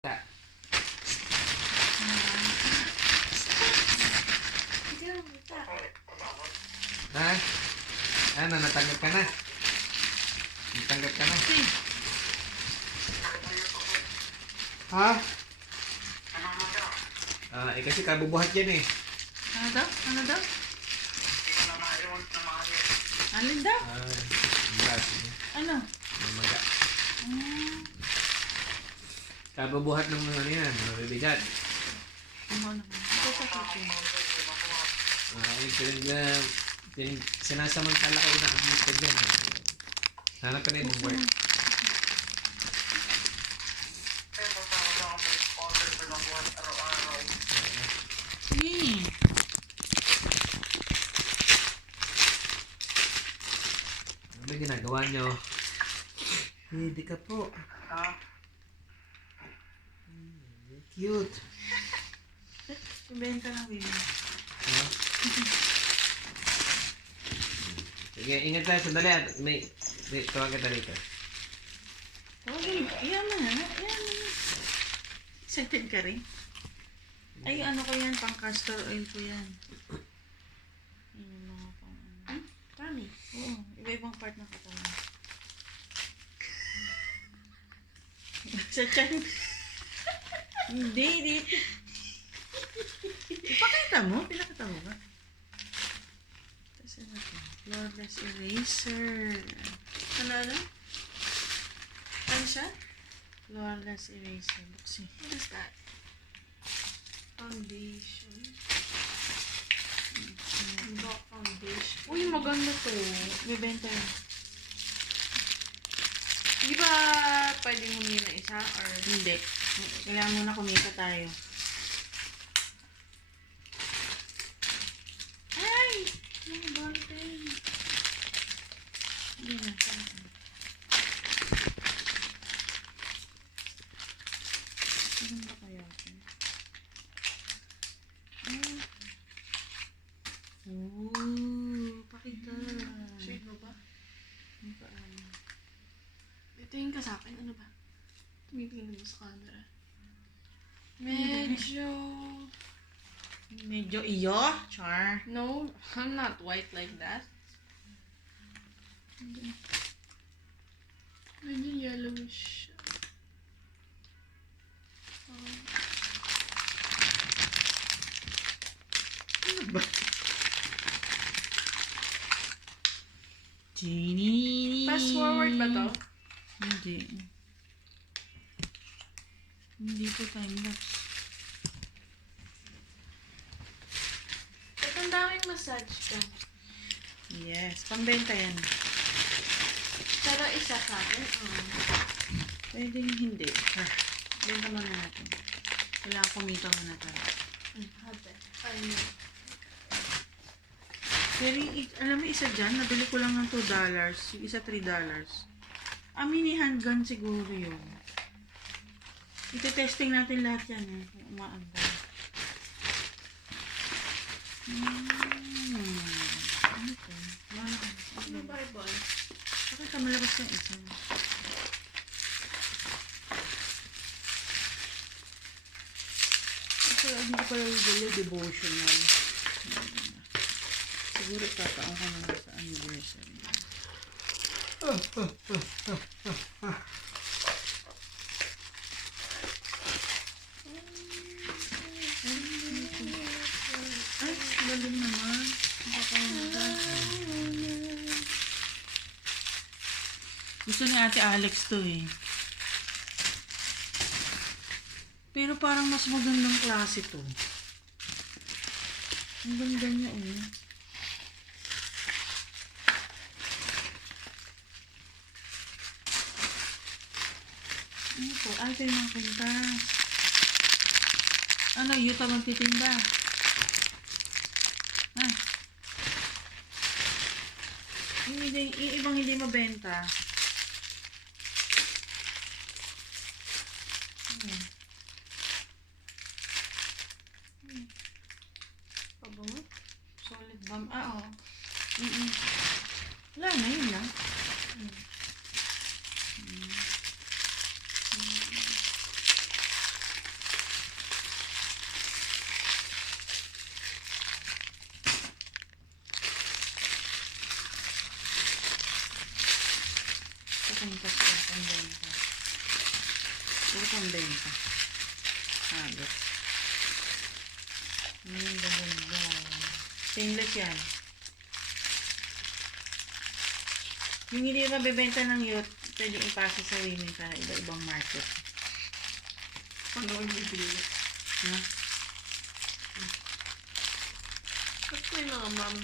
Tak. Ha? Ano, natanggap ka na? Natanggap ka na? Ha? Kasi kabubuhat yan eh. Ano daw? Ano daw? Alin daw? Buhat. Ano? Mamaga. Hmm. Kabubuhat ng mga ano yan, mabibigat. Ano? Ito sa kitchen. Sinasamantala kayo na admit ka dyan. Hanap ka na yung work. Hmm. Ano ba ginagawa nyo? Hindi ka po. Cute. Ibenta ng baby. Ha? Sige, ingat tayo. Sandali. May tawag kita rito. Tawagin mo. Iyan mo na. Iyan mo na. Excited ka rin? Ay, ano ko yan? Pang castor oil ko yan. Yan yung mga pang ano. Dami. Oo. Iba-ibang part ng katawan. Sa chan. Hindi. Ipakita mo? Pinakita mo ba? Tapos ano ito? Flawless eraser. Ano? Ano siya? Flawless eraser. Buksin. What is that? Foundation. Black foundation. Uy, maganda to. Bibenta yun. Di ba pwedeng humingi na isa? Or Hindi. Kailangan muna kumita tayo. Ay! Ano ba ito? Hindi na. Ano ba kaya ito? Oh, pakita. shade mo ba? Ano ba ano? Tingin ka sa akin. Ano ba? Tumitingin mo sa camera. Medyo iyo, char. No, I'm not white like that. Medyo yellowish. Ano ba? Genie. Fast forward ba to? Hindi. Hindi po time-lapse. Ba't ang daming massage ka? Yes, pambenta yan. Pero isa sa akin, Pwede hindi. Benta muna natin. Kailangan kumita muna tayo. Habe. Ano? Pero alam mo isa dyan, nabili ko lang ng $2. Yung isa $3. Mini handgun siguro yun. Ito-testing natin lahat yan eh. Kung umaanda. Ano to? Ano ba iba? Bakit ka malabas yung isa? Ito, hindi ko pala bibili, devotional. Siguro tataon ko naman sa anniversary. Ay, galing naman. Nakakahanda. Gusto ni Ate Alex to eh. Pero parang mas magandang klase to. Ang ganda niya eh. Ano to? Ay, ito yung mga kwintas. Ano, yuta magtitinda. Ah. Yung ibang hindi mabenta. Pabango? Solid bomb. Oo. Wala na, yun lang. Ito pangkas ko, pambenta. Puro pambenta. Halos. Ganda. Stainless yan. Yung hindi mabibenta ng youth, pwede ipasa sa women para iba-ibang market. Paano ko bibili? Ha? Ba't may mga ma'am?